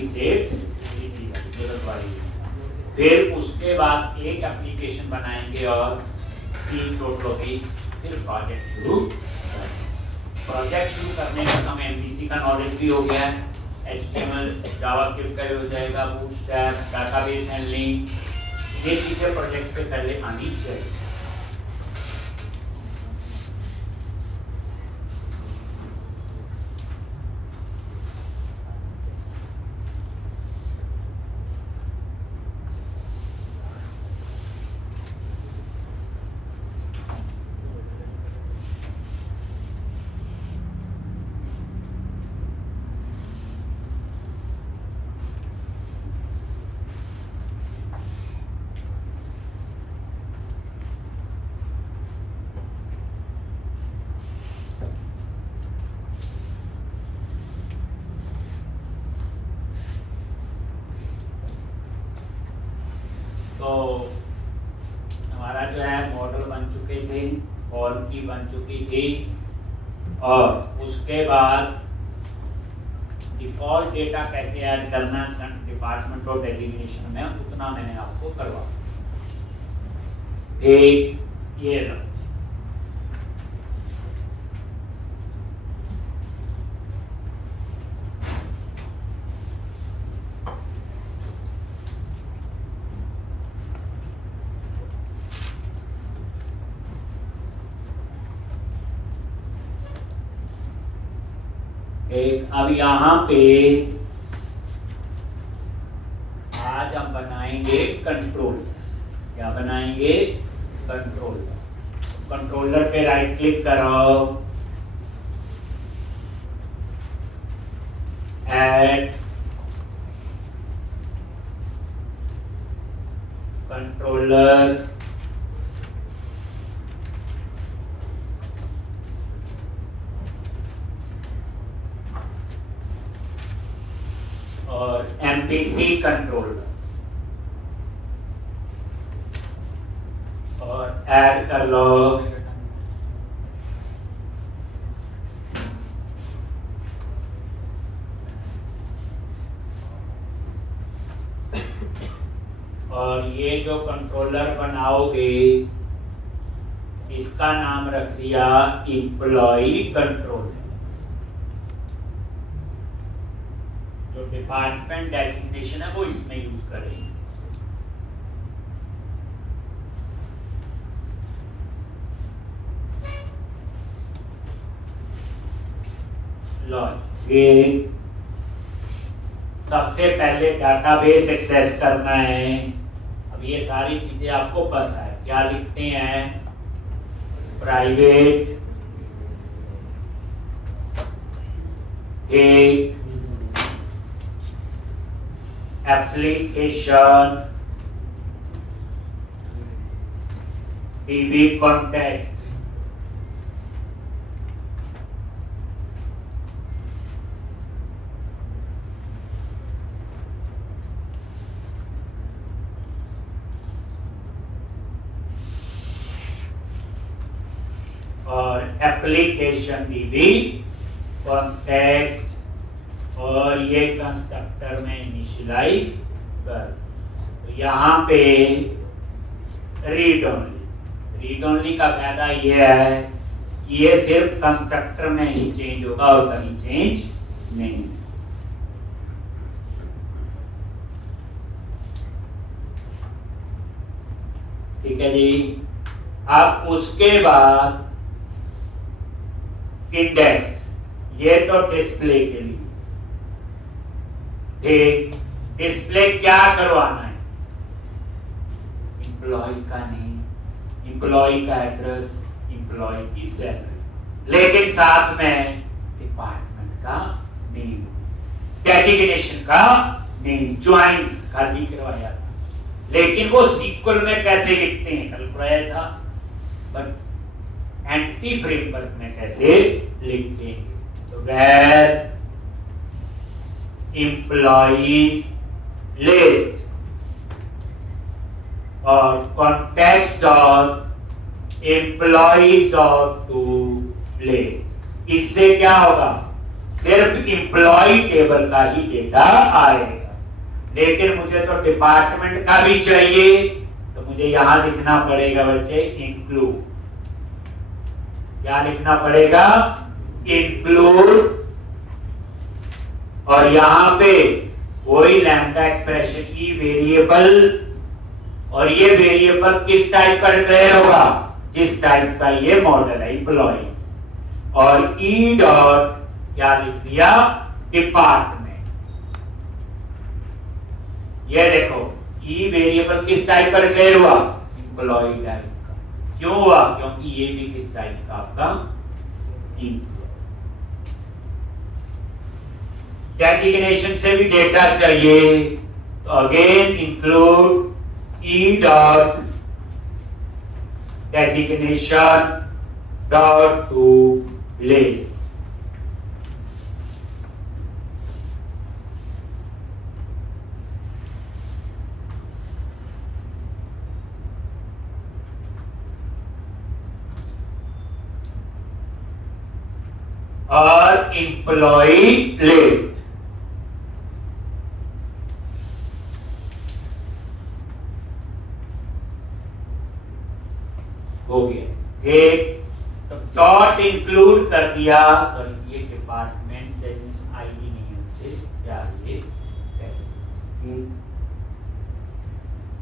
State फिर उसके बाद एक एप्लीकेशन बनाएंगे और 3 टोटल होगी, फिर प्रोजेक्ट शुरू करेंगे। प्रोजेक्ट शुरू करने का हम एमवीसी का नॉलेज भी हो गया है, एचटीएमएल जावास्क्रिप्ट का भी हो जाएगा, बूटस्ट्रैप, डाटाबेस हैंडलिंग, ये चीजें प्रोजेक्ट से पहले आनी चाहिए। तो हमारा जो है मॉडल बन चुके थे, फॉर्म की बन चुकी थी, और उसके बाद डिफॉल्ट डेटा कैसे ऐड करना डिपार्टमेंट ऑफ डेजिग्नेशन में, उतना मैंने आपको करवा। एक ये लो, एक अब यहाँ पे आज हम बनाएंगे कंट्रोल। क्या बनाएंगे? कंट्रोल। कंट्रोलर पे राइट क्लिक करो, ऐड कंट्रोलर, और एमपीसी कंट्रोलर, और ऐड कर लो और ये जो कंट्रोलर बनाओगे इसका नाम रख दिया एम्प्लॉय कंट्रोलर। जो डिपार्टमेंट डेजिग्नेशन है वो इसमें यूज करेंगे। ये सबसे पहले डाटाबेस एक्सेस करना है। अब ये सारी चीजें आपको पता है, क्या लिखते हैं? प्राइवेट एक एप्लीकेशन DB कॉन्टेक्स्ट, और एप्लीकेशन DB कॉन्टेक्स्ट, और ये कंस्ट्रक्टर में इनिशियलाइज कर। तो यहाँ पे रीड ओनली का फायदा ये है कि ये सिर्फ कंस्ट्रक्टर में ही चेंज होगा और कहीं चेंज नहीं। ठीक है जी। अब उसके बाद इंडेक्स, ये तो डिस्प्ले के लिए। ठीक, डिस्प्ले क्या करवाना है? एम्प्लॉय का नेम, एम्प्लॉय का एड्रेस, एम्प्लॉय की सैलरी, लेकिन साथ में डिपार्टमेंट का नेम, डेजिग्नेशन का नेम, ज्वाइंस खाली करवाया था। लेकिन वो सीक्वल में कैसे लिखते हैं कल पढ़ाया था, बट एंटिटी फ्रेमवर्क में कैसे लिखते हैं? तो वेयर एम्प्लॉइज लिस्ट और context dot employees dot to list. इससे क्या होगा? सिर्फ एम्प्लॉय टेबल का ही डेटा आएगा। लेकिन मुझे तो डिपार्टमेंट का भी चाहिए, तो मुझे यहां लिखना पड़ेगा बच्चे इंक्लूड। क्या लिखना पड़ेगा? इंक्लूड। और यहां पे वही लैम्डा एक्सप्रेशन ई वेरिएबल, और ये वेरिएबल किस टाइप का डिक्लेयर होगा? जिस टाइप का ये मॉडल है एम्प्लॉय। और ई डॉट क्या लिख दिया? डिपार्टमेंट। ये देखो ई वेरिएबल किस टाइप का डिक्लेयर हुआ? एम्प्लॉय टाइप का। क्यों हुआ? क्योंकि ये भी किस टाइप का? आपका एम्प्लॉय। डेजिग्नेशन से भी डेटा चाहिए, तो again include E dot designation dot to list. और एम्प्लॉय लिस्ट। हो गया। ठीक, तो डॉट इंक्लूड कर दिया। सॉरी, ये डिपार्टमेंट आईडी नहीं है उसे, क्या ये?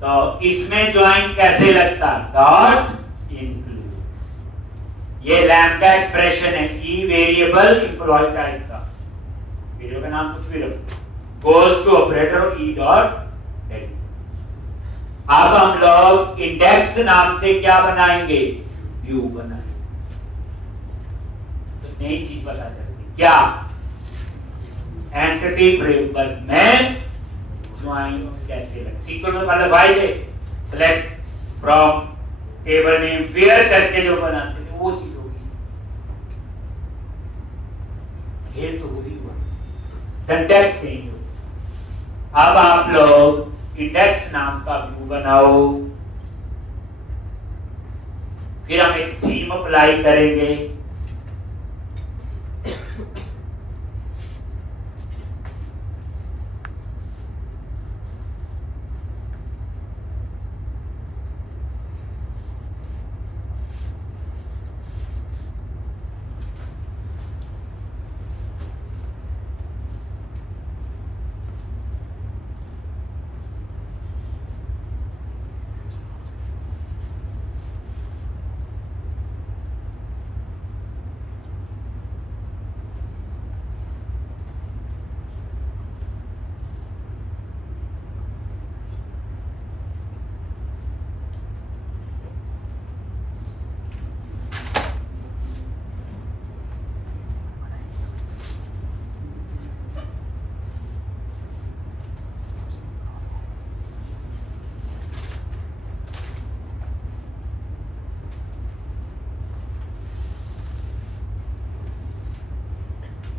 तो इसमें ज्वाइन कैसे लगता? Dot include. ये लैम्डा एक्सप्रेशन है, ई वेरिएबल एम्प्लॉय टाइप का। वेरिएबल का नाम कुछ भी रखो, goes to operator of e dot. अब हम लोग इंडेक्स नाम से क्या बनाएंगे? व्यू बनाएंगे। तो नई चीज पता चलती क्या? एंटिटी फ्रेमवर्क में ज्वाइंस कैसे लग, सीक्वेंस में मतलब भाई थे select from table name where करके जो बनाते थे वो चीज होगी। खेल तो वही हुआ, सिंटैक्स चेंज हो। अब आप लोग इंडेक्स नाम का व्यू बनाओ, फिर हम एक थीम अप्लाई करेंगे।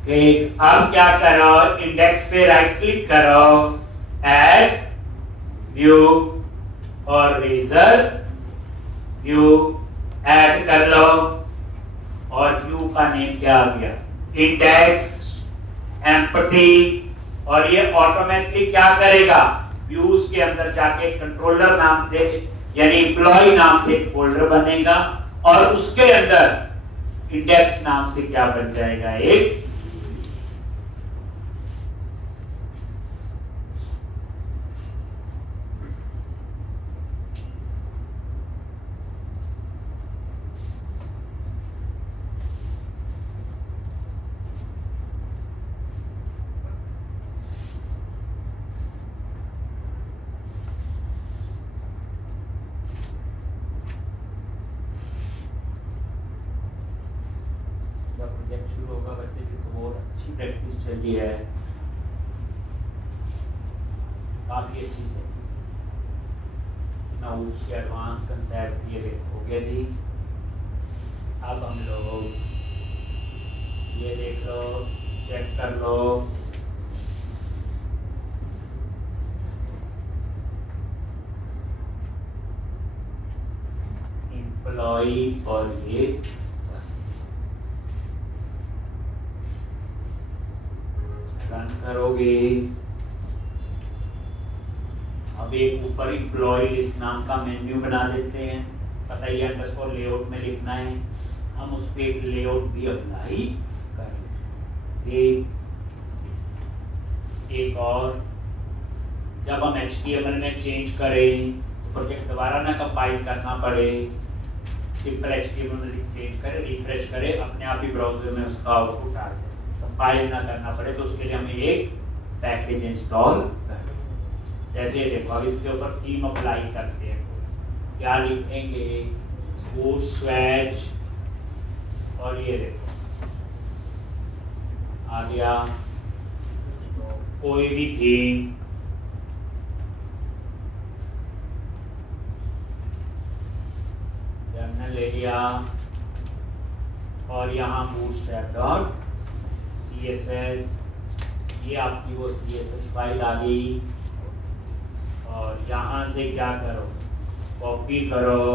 ठीक, अब क्या करो? इंडेक्स पे राइट क्लिक करो, ऐड व्यू और रिजर्व व्यू ऐड कर लो। और व्यू का नेम क्या आ गया? Index empty. और ये ऑटोमेटिकली क्या करेगा? व्यूज के अंदर जाके कंट्रोलर नाम से यानी एम्प्लॉय नाम से एक फोल्डर बनेगा, और उसके अंदर इंडेक्स नाम से क्या बन जाएगा? एक प्रोजेक्ट शुरू होगा बच्चे की, तो बहुत अच्छी प्रैक्टिस चली है, काफी अच्छी चली ना। उसके एडवांस कंसेप्ट ये हो गया जी। अब हम लोग ये देख लो, चेक कर लो। एम्प्लॉय और ये रन करोगे। अब एक ऊपर एम्प्लॉय लिस्ट नाम का मेन्यू बना देते हैं, पता ही अंडरस्कोर लेआउट में लिखना है, हम उस पर एक लेआउट भी अप्लाई करें। एक और, जब हम HTML में चेंज करें तो प्रोजेक्ट दोबारा ना कंपाइल करना पड़े, सिंपल HTML में चेंज करें, रिफ्रेश करें, अपने आप ही ब्राउजर में उसका आउटपुट आ जाए, कंपाइल ना करना पड़े। तो उसके लिए हमें एक पैकेज इंस्टॉल करें। जैसे देखो अब इसके ऊपर थीम अप्लाई करते हैं, क्या लिखेंगे, बूट स्वैच, और ये देखो आ गया कोई भी थीम, जर्नल ले लिया, और यहाँ बूटस्ट्रैप डॉट CSS, ये आपकी वो CSS फाइल आ गई। और यहाँ से क्या करो, कॉपी करो,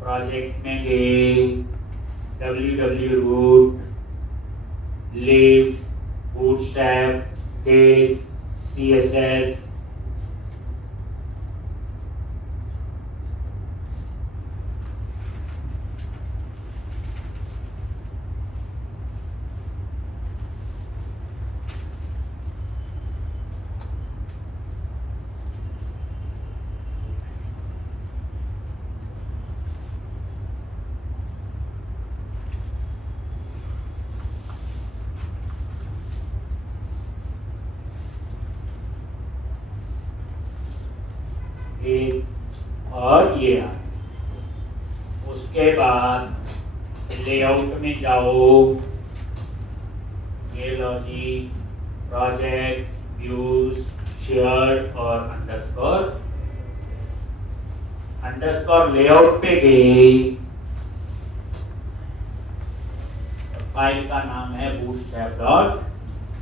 प्रोजेक्ट में गए, www root live bootstrap base CSS, और ये आ, उसके बाद लेआउट में जाओ, ये लो जी, प्रोजेक्ट व्यूज शेयर और अंडरस्कोर लेआउट पे गए, फाइल का नाम है bootstrap डॉट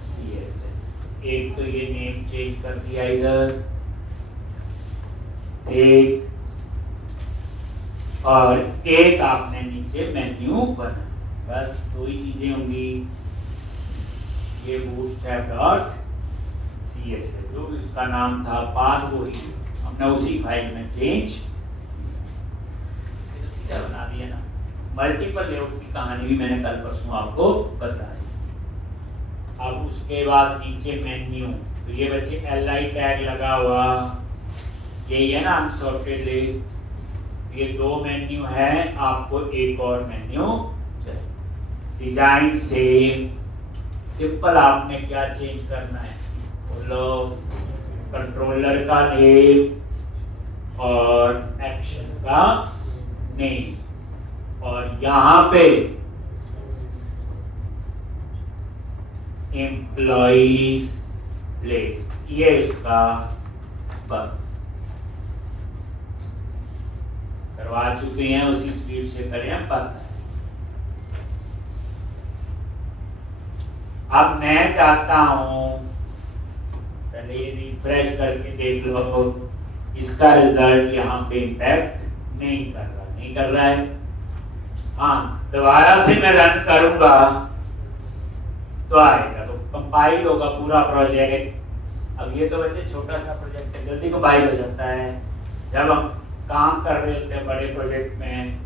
CSS। एक तो ये नेम चेंज कर दिया इधर, एक और एक आपने नीचे मेन्यू बना, बस दो ही चीजें होंगी। ये bootstrap डॉट CSS जो भी उसका नाम था, पाथ वही हमने उसी फाइल में चेंज सीधा बना दिया ना। मल्टीपल लेआउट की कहानी भी मैंने कल परसों आपको बताई। अब उसके बाद नीचे मेन्यू, तो ये बच्चे li टैग लगा हुआ, यही है ना अनसॉर्टेड लिस्ट। ये दो मेन्यू है, आपको एक और मेन्यू चाहिए। डिजाइन सेम, सिंपल, आपने क्या चेंज करना है, बोलो कंट्रोलर का नेम और एक्शन का नेम, और यहाँ पे एम्प्लॉइज प्लेस, ये इसका बस करवा चुके हैं, उसी स्पीड से करें हम पता है। अब मैं चाहता हूं, पहले ये रिफ्रेश करके देख लो, इसका रिजल्ट यहाँ पे इम्पैक्ट नहीं कर रहा है। हाँ, दोबारा से मैं रन करूंगा तो आएगा, तो कंपाइल होगा पूरा प्रोजेक्ट। अब ये तो बच्चे छोटा सा प्रोजेक्ट है, जल्दी कंपाइल हो जाता है। जब हम काम कर रहे होते हैं बड़े प्रोजेक्ट में,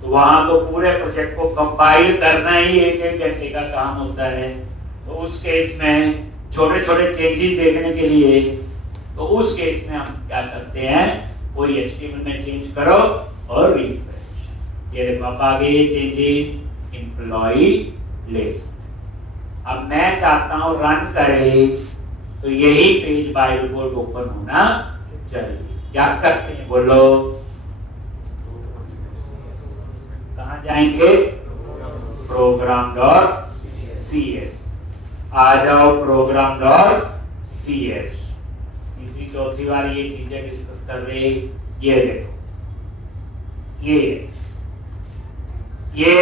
तो वहां तो पूरे प्रोजेक्ट को कंपाइल करना ही एक घंटे का काम होता है। तो उस केस में छोटे छोटे चेंजेस देखने के लिए, तो उस केस में हम क्या करते हैं, कोई HTML में चेंज करो और रिफ्रेश। ये देखो अब आ गए चेंजेस, एम्प्लॉई लिस्ट। अब मैं चाहता हूं रन करे, तो यही पेज बाय डिफॉल्ट ओपन होना चाहिए। क्या करते हैं बोलो, कहां जाएंगे, प्रोग्राम डॉट CS, आ जाओ प्रोग्राम डॉट CS। तीसरी चौथी बार ये चीजें डिस्कस कर रहे, ये देखो, ये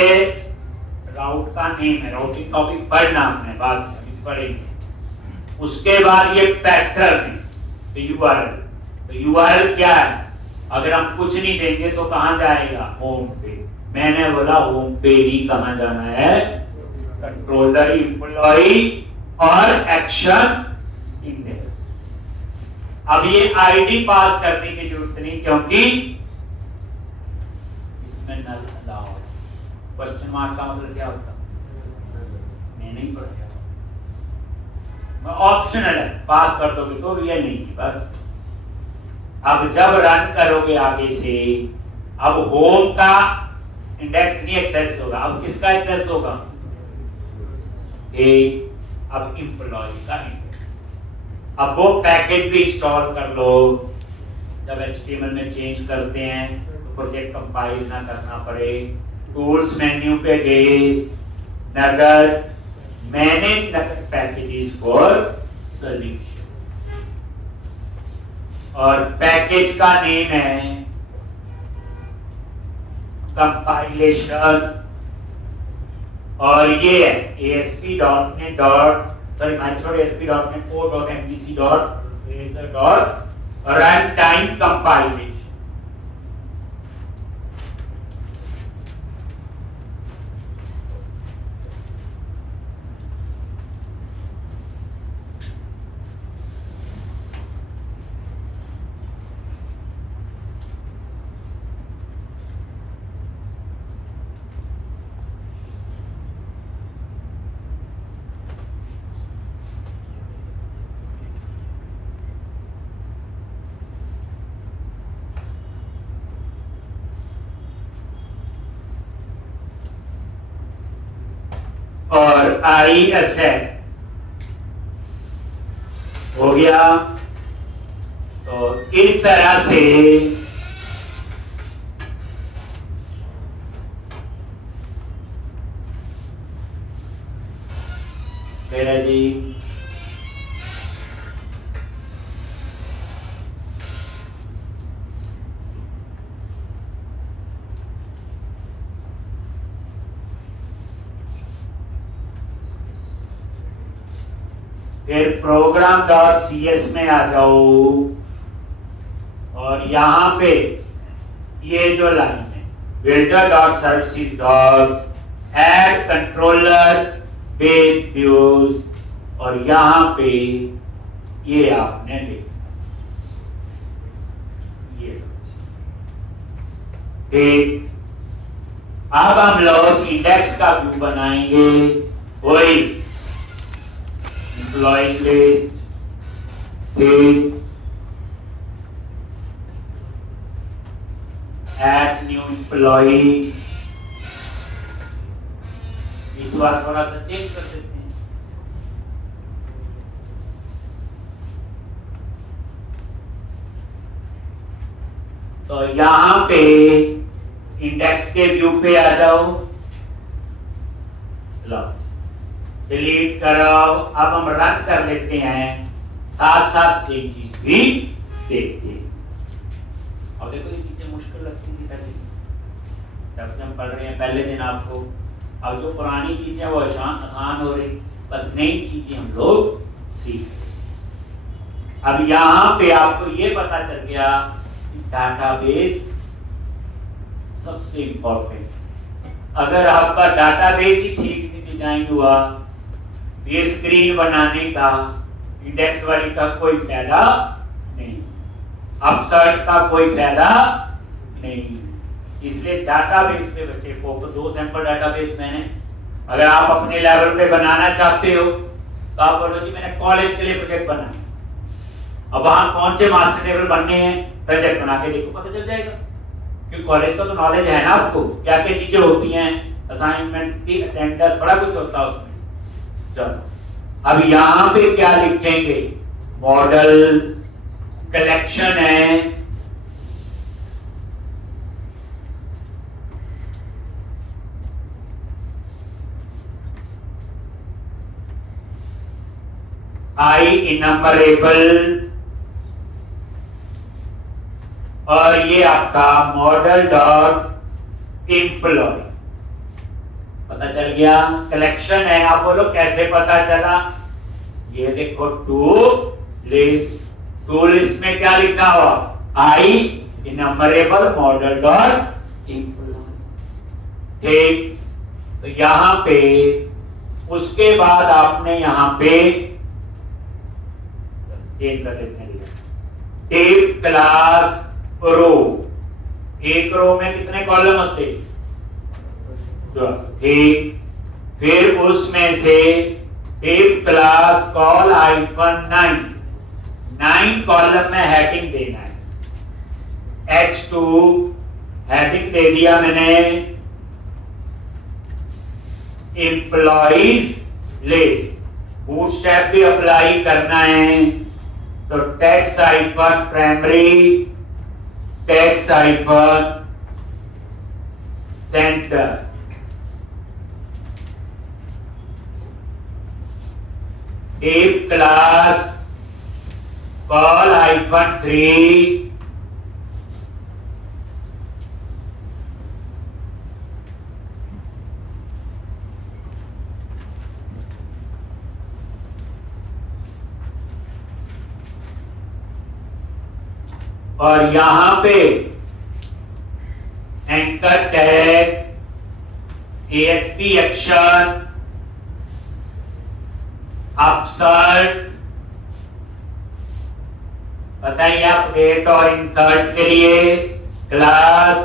राउट का नेम है, राउटिंग टॉपिक पढ़ना हमने, बाद में पढ़ेंगे। उसके बाद ये पैटर्न है, URL। तो URL क्या है, अगर हम कुछ नहीं देंगे तो कहां जाएगा, होम पे। मैंने बोला होम पे ही कहां जाना है, कंट्रोलर एम्प्लॉई और एक्शन इंडेक्स। अब ये आईडी पास करने की जरूरत नहीं, क्योंकि इसमें नल अलाउ है। क्वेश्चन मार्क का मतलब क्या होता है? मैं नहीं पढ़ गया, ऑप्शनल है, पास कर दोगे तो भी, या नहीं बस। अब जब रन करोगे आगे से, अब होम का इंडेक्स नहीं एक्सेस होगा, अब किसका एक्सेस होगा? अब एम्प्लॉय का इंडेक्स। अब वो पैकेज भी इंस्टॉल कर लो, जब HTML में चेंज करते हैं तो प्रोजेक्ट कंपाइल ना करना पड़े। टूल्स मेन्यू पे गए, नगद, मैनेज नगद पैकेजेस फॉर सॉल्यूशन, और पैकेज का नेम है कंपाइलेशन, और ये है ASP.NET Microsoft ASP.NET Core.MVC.Razor.Runtime Compilation। और ISL हो गया। तो इस तरह से मेरा जी फिर program.cs में आ जाओ, और यहां पे ये जो लाइन है builder.services.add controller with views, और यहां पे ये आपने ये देख। अब हम लोग इंडेक्स का व्यू बनाएंगे, वही employee list, add new employee। इस बार थोड़ा सा चेंज कर देते हैं। तो यहां पे इंडेक्स के व्यू पे आ जाओ, लो डिलीट करो। अब हम रन कर लेते हैं, साथ साथ चेंजेस भी देखते हैं। अब देखो ये चीजें मुश्किल लगती थी पहले, जब से हम पढ़ रहे हैं पहले दिन आपको। अब जो पुरानी चीजें वो आसान हो रही, बस नई चीजें हम लोग सीख। अब यहाँ पे आपको ये पता चल गया कि डाटाबेस सबसे इंपॉर्टेंट। अगर आपका डाटाबेस ही ठीक नहीं डिजाइन हुआ, ये स्क्रीन बनाने का, इंडेक्स वाली का कोई फायदा नहीं, अपसर्ट का कोई फायदा नहीं। इसलिए डाटाबेस पे बच्चे फोकस। 2 सैंपल डाटाबेस मैंने, अगर आप अपने लेवल पे बनाना चाहते हो तो आप बोलो जी मैंने कॉलेज के लिए प्रोजेक्ट बनाना, अब वहां कौन से मास्टर टेबल बनने हैं, प्रोजेक्ट बना के देखो, पता चल जाएगा। क्योंकि कॉलेज का तो नॉलेज है ना आपको, क्या क्या चीजें होती हैं, असाइनमेंट की अटेंडेंस, बड़ा कुछ होता है उसमें। चलो अब यहां पे क्या लिखेंगे, मॉडल कलेक्शन है, आई इनम्बरेबल, और ये आपका मॉडल डॉट एम्प्लॉय। पता चल गया, कलेक्शन है। आप बोलो कैसे पता चला, ये देखो टू लिस्ट में क्या लिखा हुआ, आई इनम्बरेबल मॉडल डॉट एम्प्लॉय। ठीक, तो यहां पे उसके बाद आपने यहां पे चेंज कर देते हैं, टेप क्लास रो, एक रो में कितने कॉलम होते? ठीक। फिर उसमें से tape class call icon 9 column में हेडिंग देना है। H2 हेडिंग दे दिया मैंने, एम्प्लॉइज लिस्ट। बूटस्ट्रैप भी अप्लाई करना है, तो tax icon primary, tax icon centre, tape class call icon 3, और यहां पे एंकर टैग, ASP एक्शन, अपसर्ट, बताइए अपडेट और इंसर्ट के लिए क्लास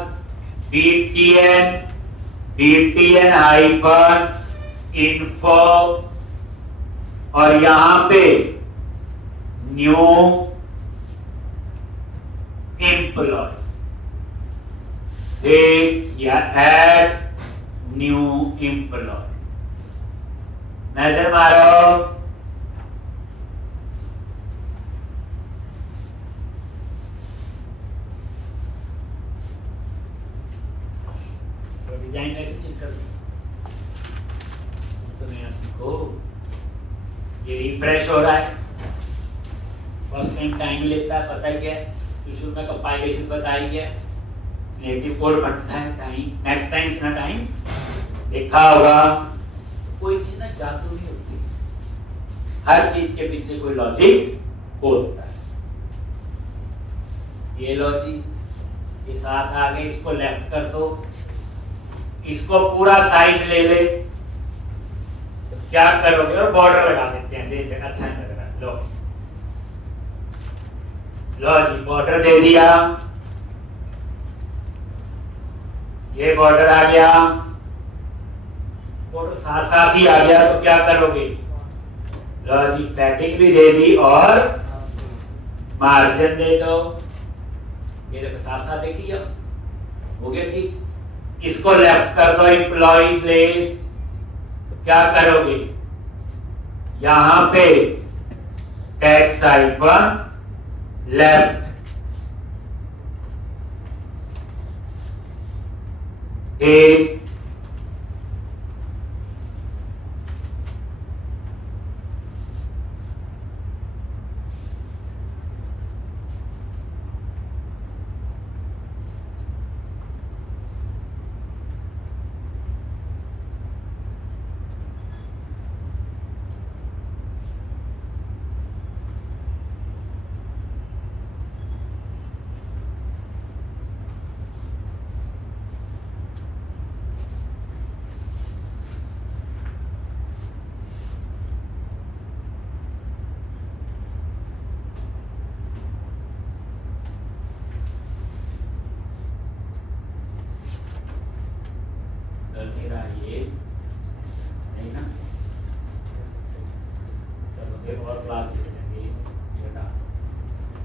BTN हाइफन इन्फो, और यहां पे न्यू एम्प्लॉय, या ऐड न्यू एम्प्लॉय। नजर मारो, डिजाइन ऐसे चेक कर तो नया सीखो। ये रिफ्रेश हो रहा है, फर्स्ट टाइम टाइम लेता है, पता क्या है, शुरू में कंपाइलेशन बताई है, नेटिव कोड बनता है टाइम, नेक्स्ट टाइम इतना टाइम देखा होगा। कोई चीज ना जादू नहीं होती, हर चीज के पीछे कोई लॉजिक होता है। ये लॉजिक के साथ आगे इसको लेफ्ट कर दो, इसको पूरा साइज ले ले, तो क्या करोगे, और बॉर्डर लगा देते हैं ऐसे, अच्छा नहीं लग रहा। लो जी, बॉर्डर दे दिया, ये बॉर्डर आ गया, बॉर्डर साथ साथ ही आ गया, तो क्या करोगे, लो जी पैडिंग भी दे दी और मार्जिन दे दो, ये देखो साथ साथ देखिए हो गया ठीक। इसको लेफ्ट कर दो, एम्प्लॉइज लिस्ट, तो क्या करोगे, यहां पे टैक्स आइकन लेफ्ट, एक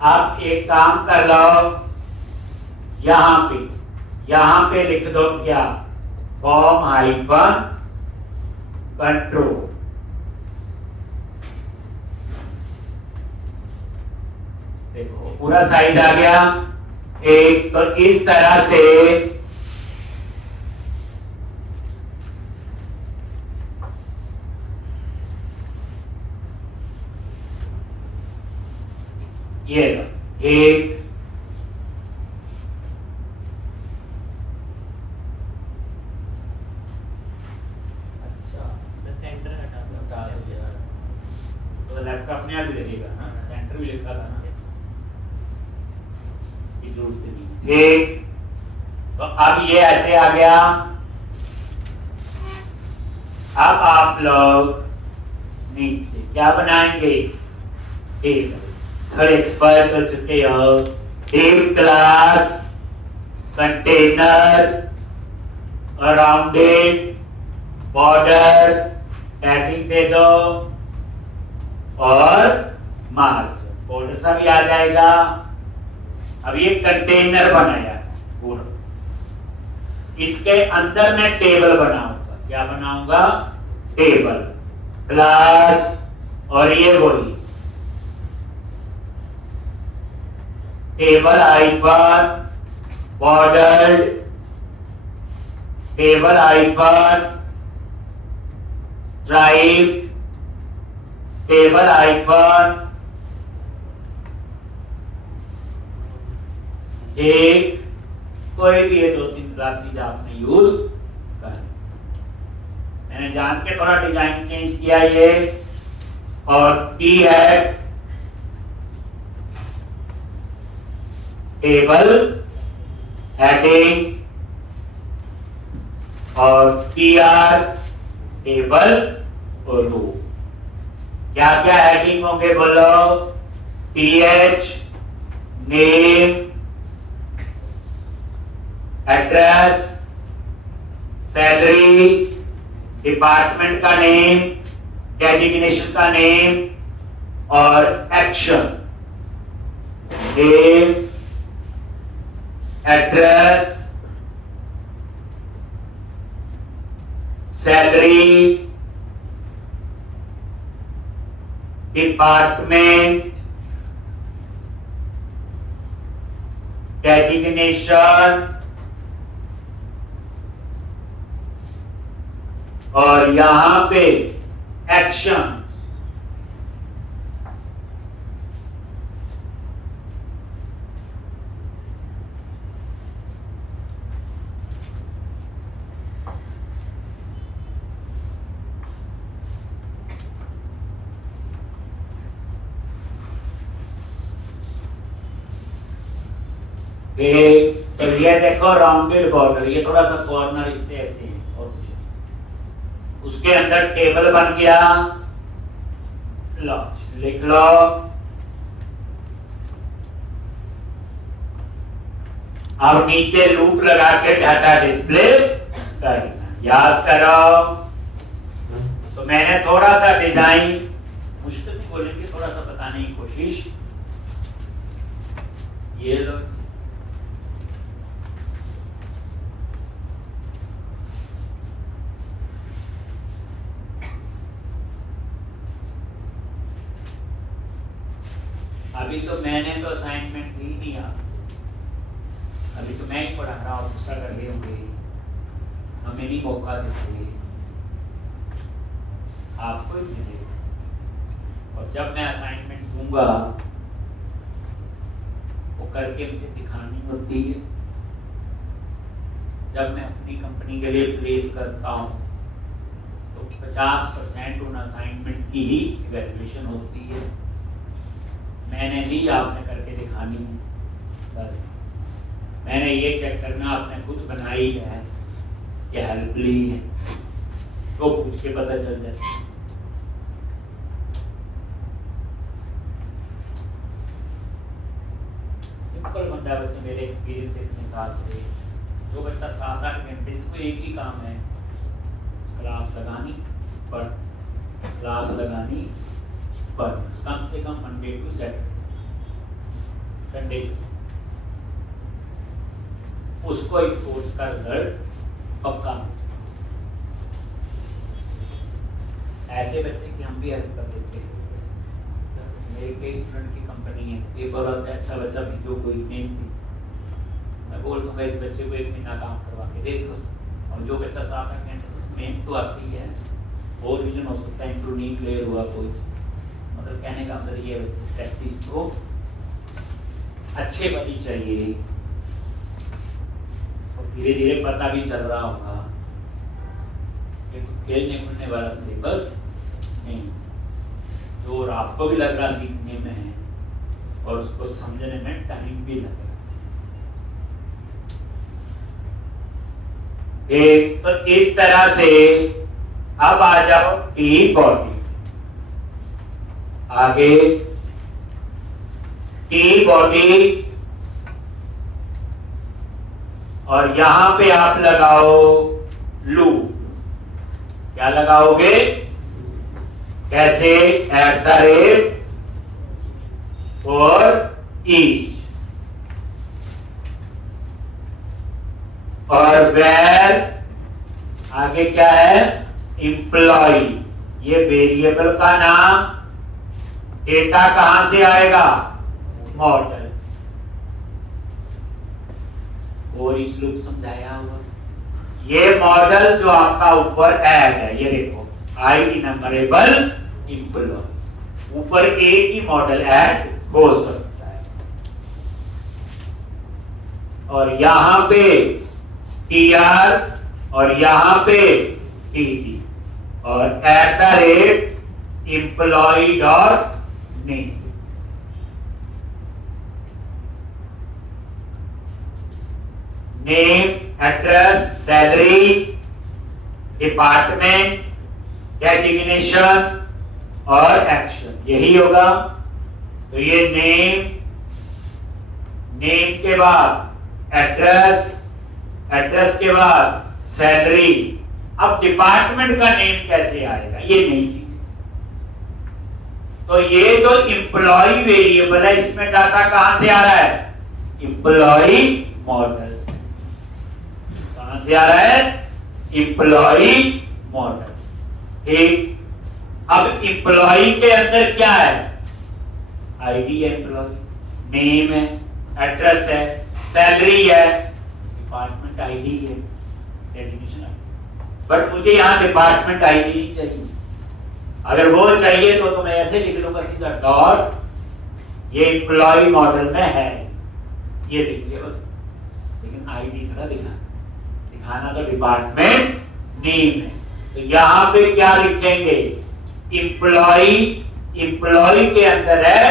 आप एक काम कर लो, यहां पे लिख दो क्या, फॉर्म हाइफन कंट्रोल। देखो पूरा साइज आ गया एक, तो इस तरह से ये एक, अच्छा सेंटर हटा दो, तो लैपटॉप अपने आप भी लगेगा ना, सेंटर भी लिखा था ना, ये जरूरत नहीं। एक, तो अब ये ऐसे आ गया, अब आप लोग नीचे क्या बनाएंगे? टेबल। हर एक्सपायर कर चुके हो। Div class container rounded border tagging दे दो और मार्जिन बॉर्डर सा भी आ जाएगा। अब ये कंटेनर बनाया पूरा, इसके अंदर मैं टेबल बनाऊंगा। क्या बनाऊंगा? टेबल क्लास और ये वही table icon border table icon stripe table icon एक कोई भी ये 2-3 क्लासेस आपने यूज कर। मैंने जान के थोड़ा डिजाइन चेंज किया ये। और पी है टेबल हेडिंग और पीआर टेबल और रो। क्या क्या हेडिंग होंगे बोलो? PH name address salary department का नेम डेजिग्नेशन का नेम और action name address salary department designation और यहां पे एक्शन। तो ये देखो राउंडेड बॉर्डर, ये थोड़ा सा कॉर्नर इससे ऐसे है और कुछ नहीं। उसके अंदर टेबल बन गया। लो लिख लो अब नीचे लूप लगा के डाटा डिस्प्ले करना। याद करो। तो मैंने थोड़ा सा डिजाइन मुश्किल नहीं बोलेंगे, थोड़ा सा बताने की कोशिश। ये लो अभी तो मैंने तो असाइनमेंट दी नहीं। अभी तो मैं ही पढ़ा रहा हूँ, गुस्सा कर रहे होंगे, हमें नहीं मौका देते, आपको ही मिलेगा। और जब मैं असाइनमेंट दूंगा वो करके मुझे दिखानी होती है। जब मैं अपनी कंपनी के लिए प्लेस करता हूँ तो 50% उन असाइनमेंट की ही इवैल्यूएशन होती है। मैंने नहीं आपने करके दिखानी है, बस मैंने ये चेक करना आपने खुद बनाई है या हेल्प ली है, तो पूछ के पता चल जाए। सिंपल बंदा बच्चे, मेरे एक्सपीरियंस से इतने साल से, जो बच्चा 7-8 घंटे, इसको एक ही काम है, क्लास लगानी पढ़, क्लास लगानी पढ़, कम से कम मंडे टू संडे, उसको इस कोर्स का रिजल्ट पक्का। ऐसे बच्चे की हम भी हेल्प कर देते हैं। मेरे कई स्टूडेंट की कंपनी है, पेपर आता है, अच्छा बच्चा भेजो कोई नेम थी, मैं बोल दूंगा इस बच्चे को 1 महीना काम करवा के देख लो। और जो बच्चा 7-8 घंटे, उसमें तो आती है, और विजन हो सकता है, इंप्रूव नहीं क्लियर हुआ कोई, मतलब कहने का मतलब ये प्रैक्टिस को अच्छे बनी चाहिए। और धीरे धीरे पता भी चल रहा होगा कि खेलने कूदने वाला सिलेबस नहीं, जो और आपको भी लग रहा सीखने में है और उसको समझने में टाइम भी लग रहा है। एक तो इस तरह से अब आ जाओ टी बॉडी, आगे टी बॉडी, और यहां पे आप लगाओ लूप। क्या लगाओगे? कैसे? एट द रेट और ईच, और वेर आगे क्या है? एम्प्लॉय। ये वेरिएबल का नाम, डेटा कहां से आएगा? मॉडल। और इस लूप समझाया हुआ, ये मॉडल जो आपका ऊपर ऐड है, ये देखो आई इनमरेबल एम्प्लॉय, ऊपर एक ही मॉडल ऐड हो सकता है। और यहां पे टीआर और यहां पे टीटी, और at the rate employ dot name. Name, address, salary, department, designation और एक्शन, यही होगा। तो ये नेम, नेम के बाद एड्रेस, एड्रेस के बाद सैलरी। अब डिपार्टमेंट का नेम कैसे आएगा? ये नहीं चीज। तो ये जो एम्प्लॉय वेरिएबल है, इसमें डाटा कहां से आ रहा है? Employ model. कहां से आ रहा है? Employ model. ठीक। अब एम्प्लॉय के अंदर क्या है? आईडी है, एम्प्लॉय, नेम है, एड्रेस है, सैलरी है, डिपार्टमेंट आईडी है, डेजिग्नेशन आईडी। बट मुझे यहां डिपार्टमेंट आईडी नहीं चाहिए। अगर वो चाहिए तो मैं ऐसे लिख लूंगा सीधा डॉट, ये एम्प्लॉय मॉडल में है, ये लिख लिया बस। लेकिन आईडी थोड़ा दिखाना तो डिपार्टमेंट नेम है। तो यहां पे क्या लिखेंगे? एम्प्लॉय, एम्प्लॉय के अंदर है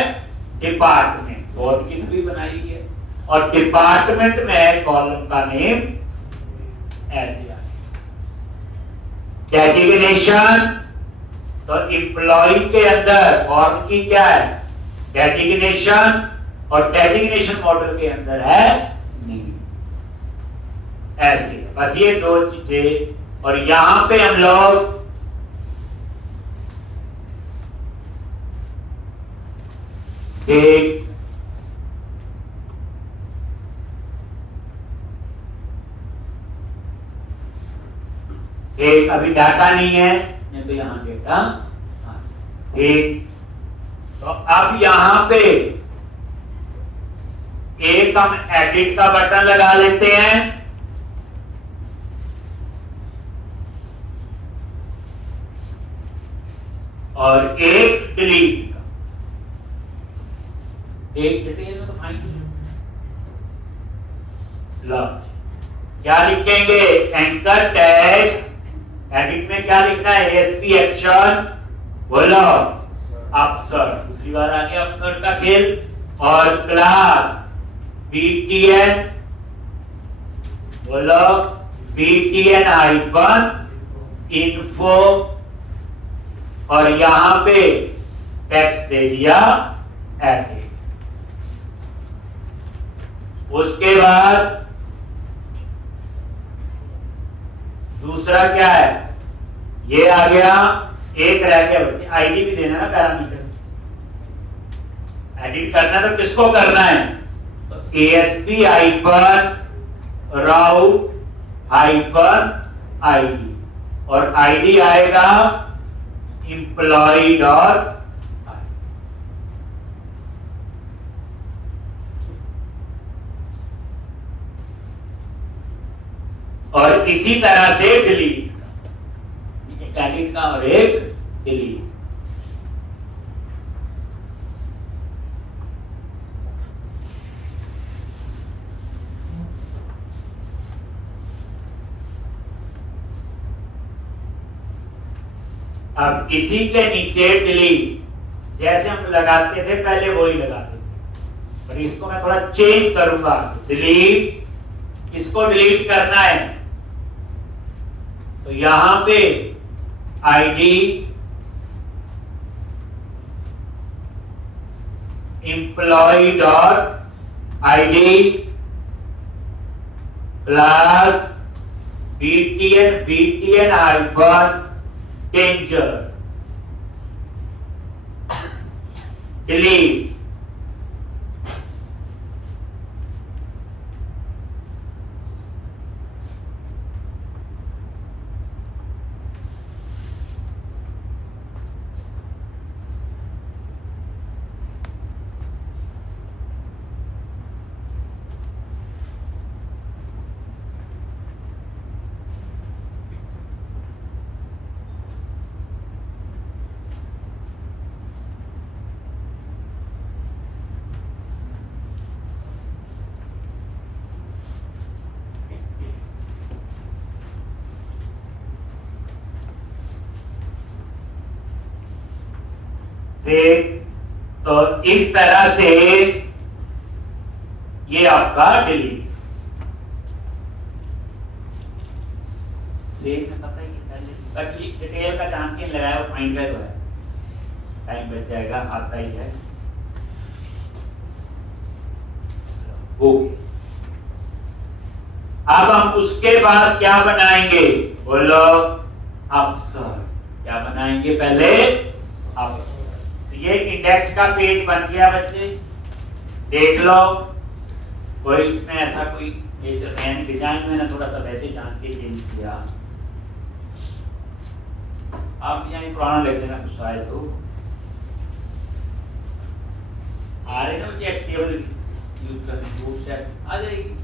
डिपार्टमेंट, बोर्ड की भी बनाई है, और डिपार्टमेंट में है कॉलम का नेम, ऐसे आ। डेजिग्नेशन, तो एम्प्लॉय के अंदर फॉर्म की क्या है? डेजिग्नेशन, और डेजिग्नेशन मॉडल के अंदर है नेम। ऐसे बस ये दो चीजें। और यहां पे हम लोग एक अभी डाटा नहीं है, नहीं तो यहां डेटा। एक तो अब यहां पे एक हम एडिट का बटन लगा लेते हैं, और एक डिलीट का। एक डिटेल में तो फाइन क्या लिखेंगे? Anchor tag. एडिट में क्या लिखना है? एसपी एक्शन, बोलो अफसर, दूसरी बार आ गया अफसर का खेल। और क्लास बीटीएन, बोलो बीटीएन हाइफन इन्फो, और यहां पे टेक्स्ट दे दिया एडिट। उसके बाद दूसरा क्या है? ये आ गया, एक रह गया बच्चे, आईडी भी देना ना पैरामीटर। एडिट करना तो किसको करना है? तो एएसपी हाइफन राउट हाइफन आईडी, और आईडी आएगा एम्प्लॉय डॉट। और इसी तरह से डिलीट, एक एडिट का और एक डिलीट। अब इसी के नीचे डिलीट, जैसे हम लगाते थे पहले वही लगाते थे, पर इसको मैं थोड़ा चेंज करूंगा। डिलीट, इसको डिलीट करना है तो यहां पे ID employ dot ID plus BTN hyphen danger delete. तो इस तरह से ये आपका डिलीट डिटेल का जान के लगाया वो फाइंड कर है, टाइम बच जाएगा, आता ही है। ओके, अब हम उसके बाद क्या बनाएंगे बोलो? अप्सर। क्या बनाएंगे पहले? अप्सर। ये इंडेक्स का पेज बन गया बच्चे, देख लो। कोई इसमें ऐसा कोई डिजाइन मैंने थोड़ा सा वैसे जान के चेंज किया, आप यहाँ पुराना लिख देना कुछ शायद तो आ रहे ना मुझे टेबल यूज करने की शायद आ जाएगी।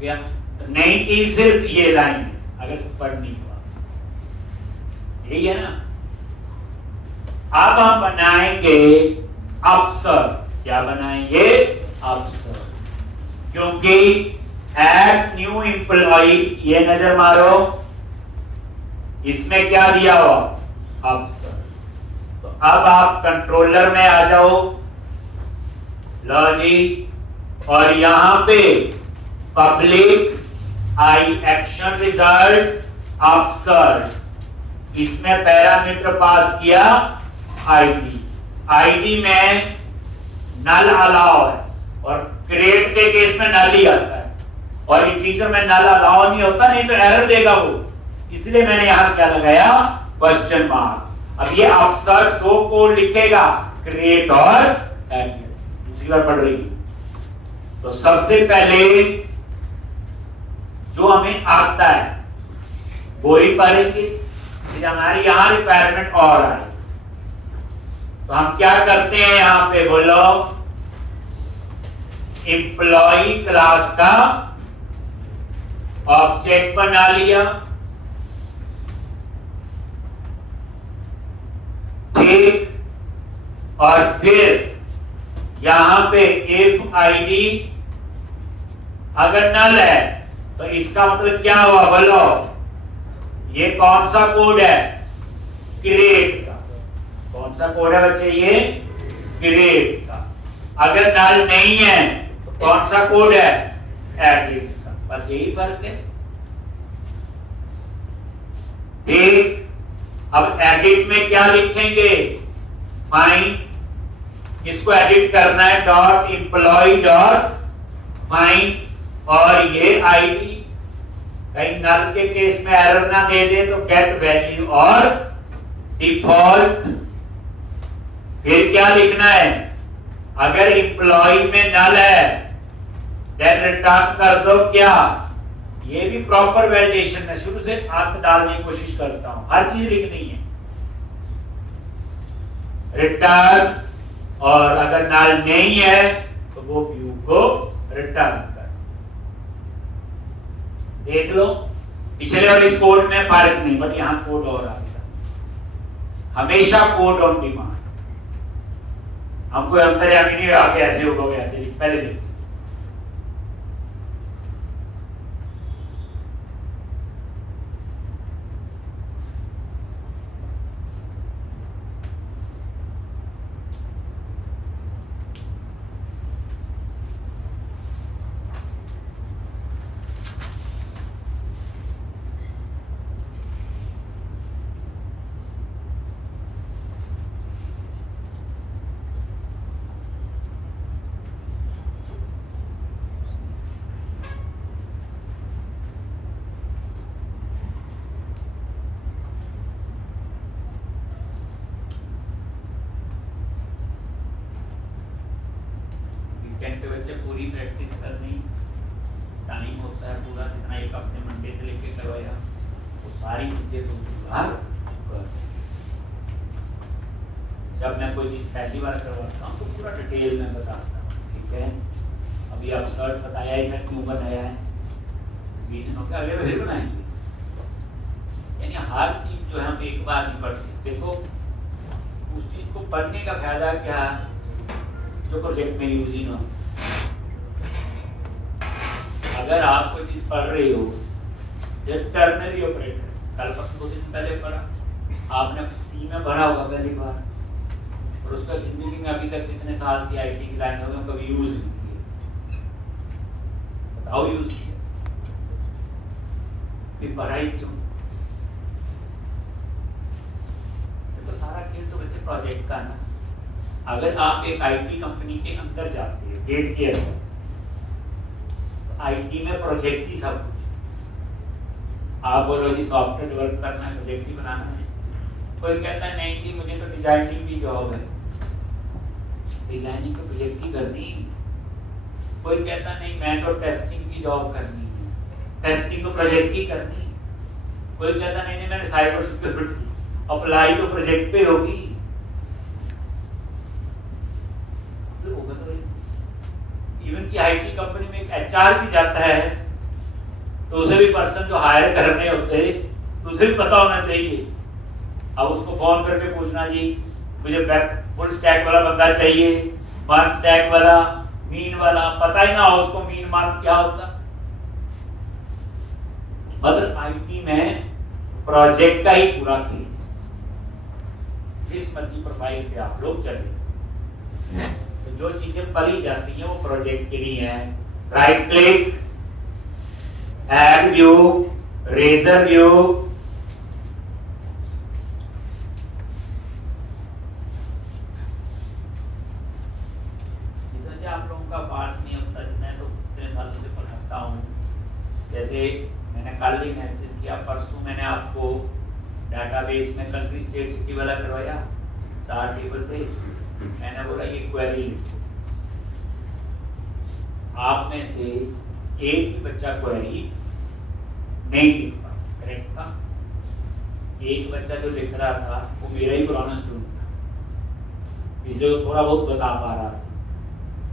गया तो नई चीज सिर्फ ये लाइन है, अगर पढ़नी हुआ यही है ना। अब हम बनाएंगे अप्सर। क्या बनाएंगे? अप्सर। क्योंकि ऐड न्यू एम्प्लॉय, ये नजर मारो, इसमें क्या दिया हुआ? अप्सर। तो अब आप कंट्रोलर में आ जाओ, लो जी, और यहां पे पब्लिक आई एक्शन रिजल्ट अप्सर, इसमें पैरामीटर पास किया आईडी। आईडी में नल अलाउ है और क्रिएट के केस में नल ही आता है, और इंटीजर में नल अलाउ नहीं होता, नहीं तो एरर देगा वो। इसलिए मैंने यहां क्या लगाया? Question mark. अब ये अप्सर दो कोड लिखेगा, क्रिएट और एडिट। दूसरी बार पढ़ रही है तो सबसे पहले जो हमें आता है वो ही पढ़ेंगे। हमारी यहां रिक्वायरमेंट और आई तो हम क्या करते हैं? यहां पे बोलो एम्प्लॉय क्लास का ऑब्जेक्ट बना लिया, ठीक, और फिर यहां पे इफ आईडी अगर नल है तो इसका मतलब क्या हुआ बोलो? ये कौन सा कोड है? क्रिएट का। कौन सा कोड है बच्चे? ये क्रिएट का। अगर नल नहीं है तो कौन सा कोड है? एडिट का। बस यही फर्क है, ठीक। अब एडिट में क्या लिखेंगे? फाइंड, इसको एडिट करना है, डॉट एम्प्लॉय डॉट फाइंड, और ये आईडी कहीं नल के केस में एरर ना दे दे तो गेट वैल्यू और डिफॉल्ट। फिर क्या लिखना है? अगर एम्प्लॉय में नल है देन रिटर्न कर दो क्या? ये भी प्रॉपर वैलिडेशन है, शुरू से अंत डालने की कोशिश करता हूं, हर चीज लिखनी है। रिटर्न, और अगर नल नहीं है तो वो व्यू को रिटर्न कर। देख लो पिछले और इस कोड में फर्क नहीं, बट यहां कोड और आ गया। हमेशा कोड ऑन डिमांड। हमको अंतर्यामी नहीं आके ऐसे होगा, ऐसे पहले देखो वीकेंड पे बच्चे पूरी प्रैक्टिस करनी, टाइम होता है पूरा, जितना एक हफ्ते मंडे से लेके करवाया वो सारी चीजें तो बाहर कर। जब मैं कोई चीज पहली बार करवाता हूँ तो पूरा डिटेल में बताता हूँ, ठीक है। अभी आप शर्ट बताया ही मैं क्यों बनाया है, रीजन होगा अगले फिर बनाएंगे। यानी हर चीज जो है हम एक बार नहीं पढ़ते। देखो उस चीज को पढ़ने का फायदा क्या जो प्रोजेक्ट में यूज ही ना हो। अगर आप कोई चीज पढ़ रहे हो, जैसे टर्नरी ऑपरेटर कल 2 दिन पहले पढ़ा आपने, सी में भरा होगा पहली बार, और उसका जिंदगी में अभी तक कितने साल की आईटी की लाइन हो कभी यूज नहीं किया, बताओ यूज किया फिर पढ़ाई क्यों? तो सारा खेल तो बच्चे प्रोजेक्ट का ना। अगर आप एक आईटी कंपनी के अंदर जाते हैं गेट के अंदर, तो आईटी में प्रोजेक्ट ही सब कुछ। आप बोलो जी सॉफ्टवेयर डेवलप करना है, प्रोजेक्ट ही बनाना है। कोई कहता है नहीं जी मुझे तो डिजाइनिंग की जॉब है, डिजाइनिंग को प्रोजेक्ट ही करनी। कोई कहता नहीं मैं तो टेस्टिंग की जॉब करनी है, टेस्टिंग को प्रोजेक्ट ही करनी। कोई कहता नहीं मैंने साइबर सिक्योरिटी, अप्लाई तो प्रोजेक्ट पे होगी। इवन की आईटी कंपनी में एक एचआर भी जाता है तो उसे भी पर्सन जो हायर करने होते तो उसे भी पता होना चाहिए। अब उसको फोन करके पूछना जी मुझे फुल स्टैक वाला बंदा चाहिए, वन स्टैक वाला, मीन वाला, पता ही ना हो उसको मीन मान क्या होता। मतलब आईटी में प्रोजेक्ट का ही पूरा खेल। जिस मर्जी प्रोफाइल पे आप लोग चले, तो जो चीजें पढ़ी जाती हैं वो प्रोजेक्ट के लिए है। Right click, add view, razor view, आप लोगों का पार्ट नहीं होता। मैं तो इतने सालों से पढ़ाता हूँ। जैसे मैंने कल ही मैसेज किया, परसों मैंने आपको डाटाबेस में कंट्री स्टेट सिटी वाला करवाया, 4 टेबल थे। मैंने बोला ये क्वेरी लिखो। आप में से एक भी बच्चा क्वेरी नहीं लिख पाया, करेक्ट था। एक बच्चा जो लिख रहा था वो मेरा ही पुराना स्टूडेंट था, इसलिए वो थोड़ा बहुत बता पा रहा था।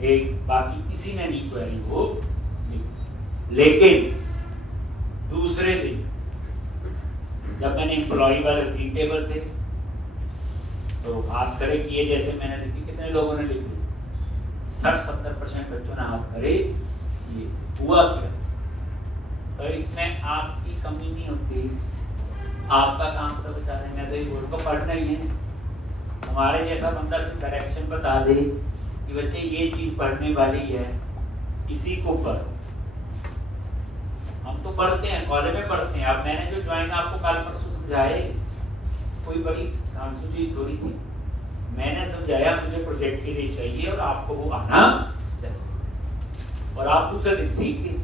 एक बाकी किसी ने नहीं क्वेरी वो लिखी। लेकिन दूसरे दिन जब मैंने एम्प्लॉय वाले 3 टेबल थे तो हाथ खड़े किए, जैसे मैंने लिखी, कितने लोगों ने लिखी? 60-70% बच्चों ने हाथ खड़े किए। हुआ क्या? तो इसमें आपकी कमी नहीं होती, आपका काम तो बता रहे, मैं तो ये बोल को पढ़ना ही है। हमारे जैसा बंदा सिर्फ डायरेक्शन बता दे कि बच्चे ये चीज पढ़ने वाली है, इसी को पढ़ो। हम तो पढ़ते हैं, कॉलेज में पढ़ते हैं। अब मैंने जो ज्वाइन आपको कल परसों समझाए कोई बड़ी खांसू चीज थोड़ी थी। मैंने समझाया मुझे प्रोजेक्ट के लिए चाहिए और आपको वो आना चाहिए, और आप दूसरे दिन सीख गए।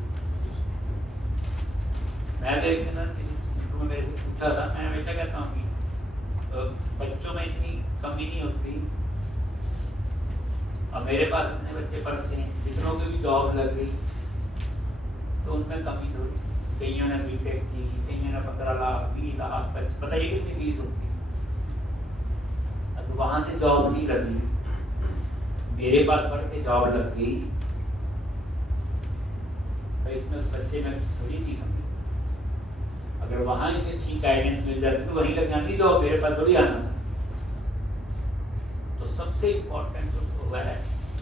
मैं तो एक दिन किसी ने मेरे से पूछा था, मैं हमेशा कहता हूँ कि तो बच्चों में इतनी कमी नहीं होती। अब मेरे पास इतने बच्चे पढ़ते हैं, जितनों की भी जॉब लग गई तो उनमें कमी थोड़ी। कईयों ने बीटेक की, कईयों ने 15 लाख 20 लाख, पता ही कितनी फीस होती है। अब वहां से जॉब नहीं लगी, मेरे पास पढ़ के जॉब लग गई, तो इसमें उस बच्चे में थोड़ी थी कमी। अगर वहां इसे ठीक गाइडेंस मिल जाती तो वहीं लग जाती जॉब, मेरे पास थोड़ी आना था। तो सबसे इम्पोर्टेंट जो हुआ है,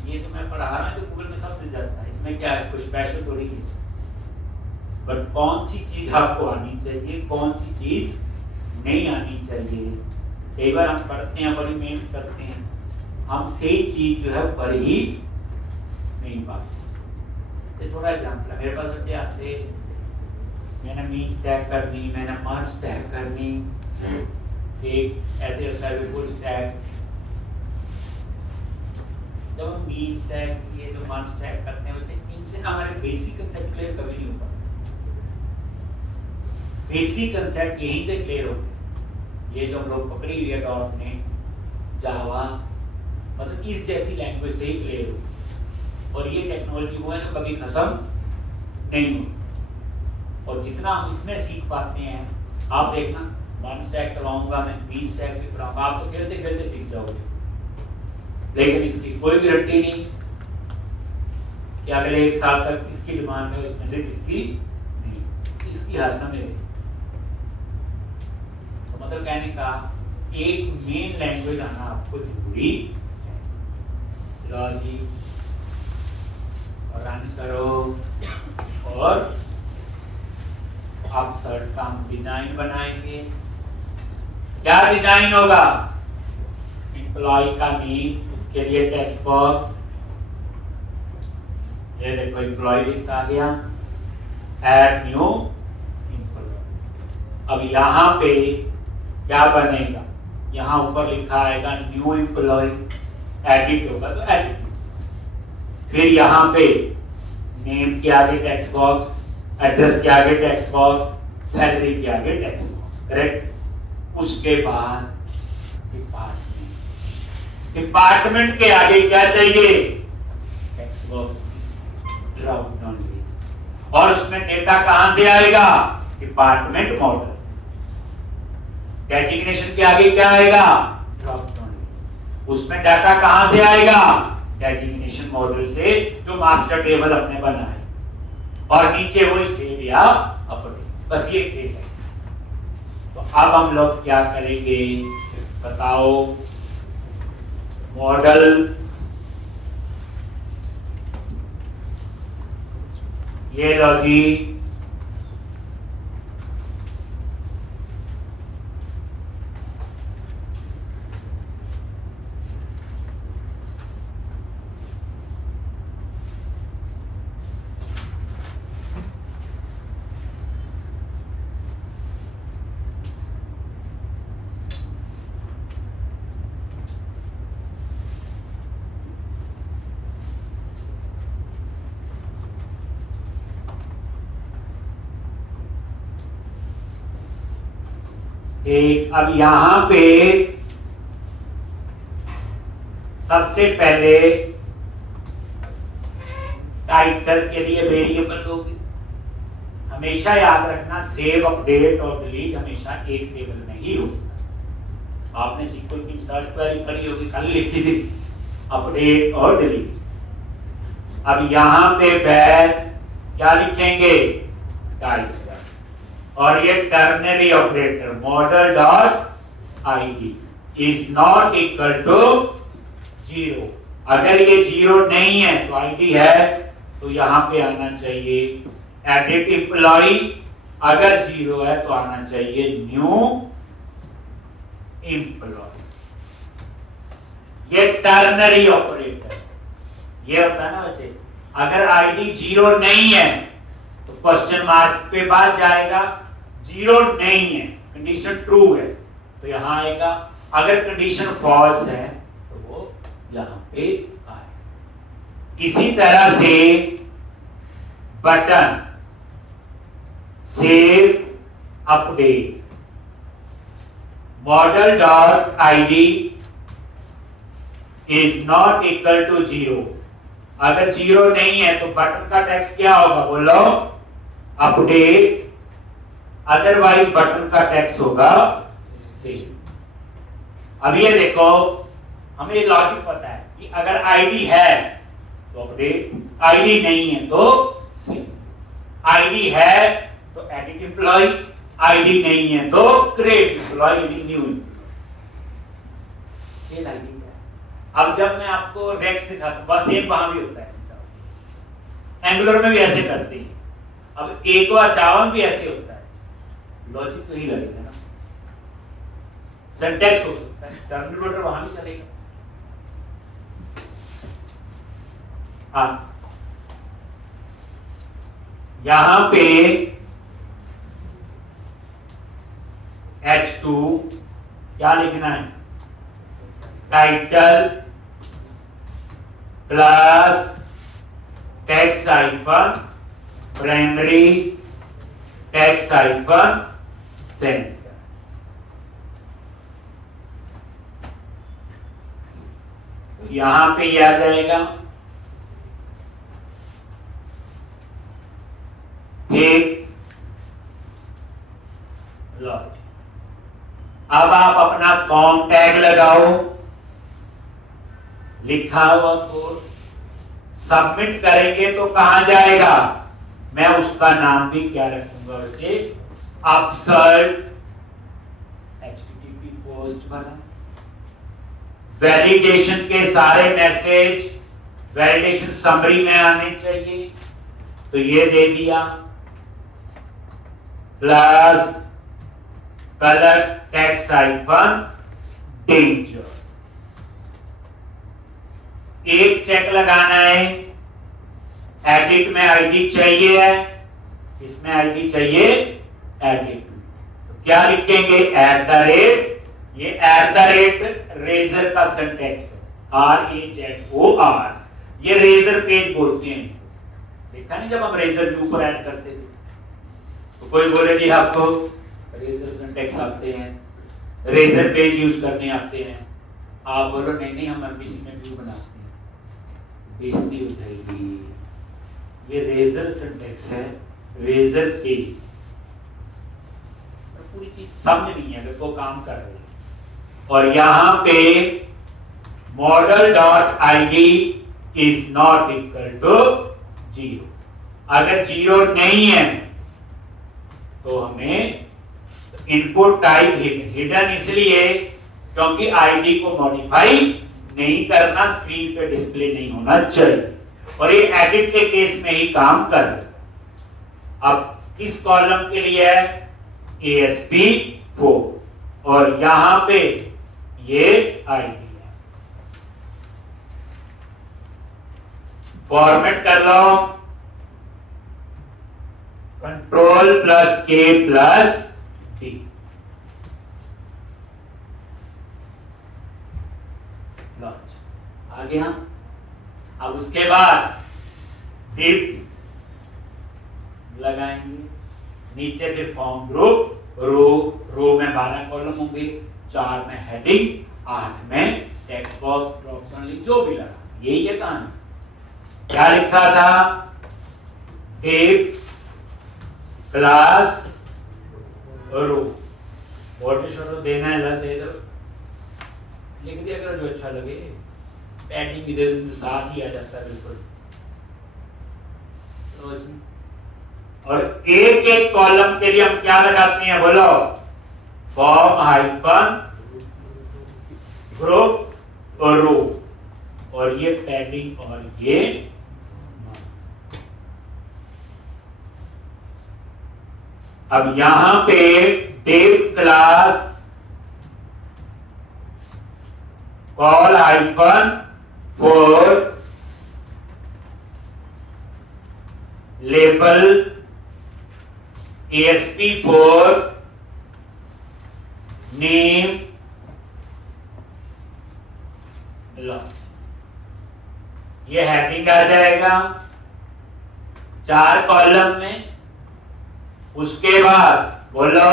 ये जो मैं पढ़ा रहा हूँ, जो गूगल में सब मिल जाता है, इसमें क्या है, कुछ स्पेशल थोड़ी है। बट कौन सी चीज आपको आनी चाहिए, कौन सी चीज नहीं आनी चाहिए। कई बार हम पढ़ते हैं, बड़ी मेहनत करते हैं, हम सही चीज जो है पढ़ ही नहीं पाते। थोड़ा एग्जाम्पल है, मेरे पास बच्चे आते, मैंने मीन स्टैक करनी, मैंने मर्ज स्टैक करनी, एक ऐसे होता है फुल स्टैक। जब हम मीन स्टैक, ये जो मर्ज स्टैक करते हैं बच्चे, इनसे हमारे बेसिक कंसेप्ट क्लियर कभी नहीं हो पाते। बेसिक कंसेप्ट यहीं से क्लियर होते हैं। ये जो हम लोग पकड़ी हुई है .NET, जावा, मतलब इस जैसी लैंग्वेज से ही क्लियर होती है। और ये टेक्नोलॉजी वो है जो कभी खत्म नहीं होगी। और जितना हम इसमें सीख पाते हैं, आप देखना 1 स्टैक करवाऊंगा मैं, 20 स्टैक भी कराऊंगा, आप तो खेलते खेलते सीख जाओगे। लेकिन इसकी कोई गारंटी नहीं कि अगले 1 साल तक किसकी डिमांड है, उसमें से किसकी नहीं, इसकी हर समय। तो मतलब कहने का एक मेन लैंग्वेज आना आपको जरूरी है। लॉजिक रन करो और आप सर्ट का डिजाइन बनाएंगे। क्या डिजाइन होगा? एम्प्लॉय का नेम, उसके लिए टेक्स्ट बॉक्स, ये देखो एम्प्लॉय लिस्ट आ गया, ऐड न्यू एम्प्लॉय। अब यहां पे क्या बनेगा? यहां ऊपर लिखा आएगा न्यू एम्प्लॉय, एडिट होगा तो एडिट। फिर यहाँ पे नेम के आगे टेक्स्ट बॉक्स, एड्रेस के आगे टेक्स्ट बॉक्स, सैलरी के आगे टेक्स्ट बॉक्स, करेक्ट। उसके बाद डिपार्टमेंट, डिपार्टमेंट के आगे क्या चाहिए? Text box, drop down list. और उसमें डेटा कहां से आएगा? Department model. डेजिग्नेशन के आगे क्या आएगा? Drop down list. उसमें डाटा कहां से आएगा? डेजिग्नेशन मॉडल से, जो मास्टर टेबल अपने बनाए, और नीचे वही सेव या अपडेट। बस ये खेल है। तो अब हम लोग क्या करेंगे बताओ? मॉडल, ये लो जी, एक। अब यहां पे सबसे पहले टाइटल के लिए वेरिएबल दोगे। हमेशा याद रखना, सेव, अपडेट और डिलीट हमेशा एक टेबल में ही होगा। आपने सीक्वल की सर्च क्वेरी पढ़ी होगी, कल लिखी थी अपडेट और डिलीट। अब यहां पे बैक क्या लिखेंगे? टाइटल। और ये ternary operator model dot ID is not equal to 0। अगर ये 0 नहीं है तो आईडी है, तो यहां पे आना चाहिए एडिट एम्प्लॉय। अगर 0 है तो आना चाहिए न्यू एम्प्लॉय। ये टर्नरी ऑपरेटर ये होता है ना बच्चे। अगर आईडी 0 नहीं है तो क्वेश्चन मार्क के बाद जाएगा, 0 नहीं है, कंडीशन ट्रू है तो यहां आएगा। अगर कंडीशन फॉल्स है तो वो यहां पे आएगा। इसी तरह से button save update model dot ID is not equal to 0। अगर 0 नहीं है तो बटन का टेक्स्ट क्या होगा? बोलो अपडेट। अदरवाइज बटन का टेक्स्ट होगा सेव। अब ये देखो, हमें ये लॉजिक पता है कि अगर आईडी है तो अपडेट, आईडी नहीं है तो सेव। आईडी है तो एडिट एम्प्लॉय, आईडी नहीं है तो क्रिएट एम्प्लॉय यानी न्यू एम्प्लॉय। ये आईडी है। अब जब मैं आपको रेक्ट सिखाता हूं, बस सेम वहां भी होता है, एंगुलर में भी ऐसे करते हैं। अब एक बार जावा में भी ऐसे होता है। लॉजिक तो ही लगेगा ना, सिंटैक्स हो सकता है, टर्मिनल लोडर वहां भी चलेगा। हाँ, यहां पे H2 क्या लिखना है? Title plus text icon primary text icon centre. यहां पे ये आ जाएगा ठीक। लो अब आप अपना फॉर्म टैग लगाओ, लिखा हुआ कोड सबमिट करेंगे तो कहां जाएगा, मैं उसका नाम भी क्या रखूंगा बच्चे, अपसर्ट HTTP पोस्ट बना। वैलिडेशन के सारे मैसेज वैलिडेशन समरी में आने चाहिए, तो ये दे दिया, plus colour text icon danger. एक चेक लगाना है, एडिट में आईडी चाहिए है, इसमें आईडी चाहिए एडिट, तो क्या लिखेंगे, @ ये @रेजर का सिंटैक्स है, RAZOR, ये रेजर पेज बोलते हैं। देखा नहीं जब हम रेजर के ऊपर ऐड करते थे, तो कोई बोले जी आपको रेजर सिंटैक्स आते हैं, रेजर पेज यूज करने आते हैं, आप बोलो नहीं नहीं हम एमपीसी में व्यू बनाते हैं, बेइज्जती हो जाएगी। ये रेजर सिंटैक्स है, रेजर पेज, पूरी चीज समझ नहीं है अगर वो काम कर रहे हैं। और यहां पे model.id is not equal to 0, अगर 0 नहीं है तो हमें इनपुट टाइप हिडन इसलिए क्योंकि आईडी को मॉडिफाई नहीं करना, स्क्रीन पे डिस्प्ले नहीं होना चाहिए, और ये एडिट के केस में ही काम कर रहे। अब किस कॉलम के लिए है, ASP4, और यहां पे ये आईडी है। फॉर्मेट कर लो, Ctrl+K+D, लॉन्च आ गया। अब उसके बाद डिप लगाएंगे, नीचे फिर फॉर्म ग्रुप, रो में 12 कॉलम होंगे, 4 में हेडिंग, 8 में text box, drop down list, जो भी लगा, यही है कहानी। क्या लिखा था, डिप क्लास रो, बॉडी शॉट देना है दे दो, लिख दिया करो जो अच्छा लगे, पैडिंग भी दे दो, साथ ही आ जाता है बिल्कुल। और एक एक कॉलम के लिए हम क्या लगाते हैं बोलो, फॉर्म हाइफन ग्रुप और रो, और ये पैडिंग और ये अब यहां पे div class call hyphen for label ASP4 name launch, ये हेडिंग आ जाएगा 4 कॉलम में। उसके बाद बोलो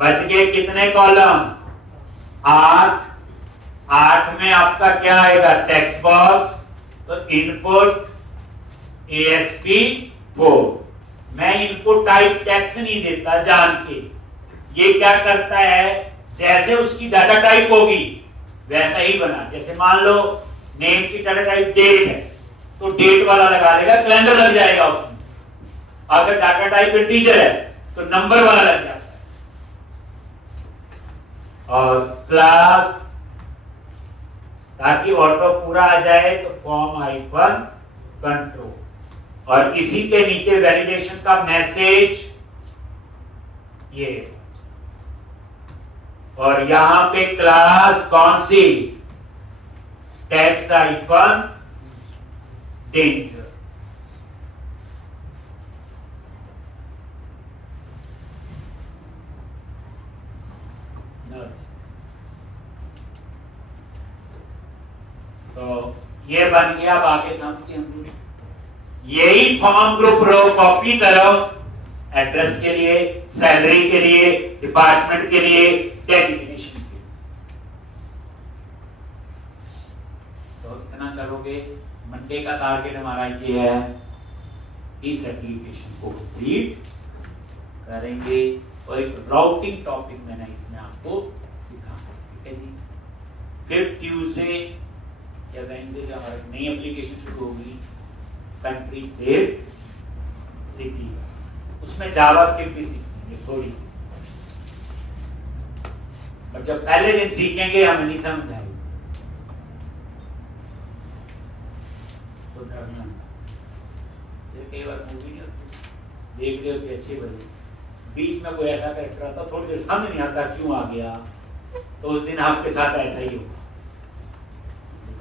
बच गए कितने कॉलम, 8, 8 में आपका क्या आएगा, टेक्स्ट बॉक्स, तो इनपुट ASP4, मैं इनपुट टाइप टेक्स्ट नहीं देता जान के, ये क्या करता है जैसे उसकी डाटा टाइप होगी वैसा ही बना, जैसे मान लो नेम की डाटा टाइप डेट है तो डेट वाला लगा देगा, कैलेंडर लग जाएगा उसमें, अगर डाटा टाइप इंटीजर है तो नंबर वाला लग जाता है। और क्लास ताकि ऑटो पूरा आ जाए तो फॉर्म हाइफन कंट्रोल, और इसी के नीचे वैलिडेशन का मैसेज ये, और यहां पे क्लास कौन सी, टेक्स्ट हाइफन डेंजर। तो ये बन गया, अब आगे समझिए हम, यही फॉर्म ग्रुप रो कॉपी करो एड्रेस के लिए, सैलरी के लिए, डिपार्टमेंट के लिए, डेजिग्नेशन के लिए, तो इतना करोगे। मंडे का टारगेट हमारा ये है इस एप्लीकेशन को कंप्लीट करेंगे। और एक राउटिंग टॉपिक मैंने इसमें आपको सिखाया, ठीक है जी। फिर ट्यूसडे या वेडनेसडे जो हमारी नई एप्लीकेशन शुरू होगी, कंट्री स्टेट सिटी, उसमें जावास्क्रिप्ट भी सीखेंगे थोड़ी सी, पर जब पहले दिन सीखेंगे हमें नहीं समझ आएगी तो डरना। कई बार मूवी नहीं होती, देख रहे होते अच्छे बने, बीच में कोई ऐसा कैरेक्टर आता, थोड़ी देर समझ नहीं आता क्यों आ गया, तो उस दिन आपके साथ ऐसा ही होगा।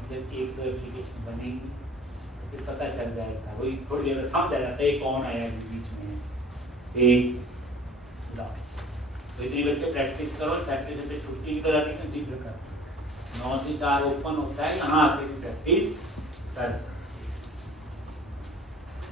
जब एक दो एप्लीकेशन बनेगी तो फिर पता चल जाएगा, वही थोड़ी देर में समझ आ जाता है कौन आया बीच में, एक तो इतनी बच्चे प्रैक्टिस करो, प्रैक्टिस से छुट्टी की तरह नहीं कंसीडर कर, 9 से 4 ओपन होता है, यहाँ आके भी प्रैक्टिस कर सकते।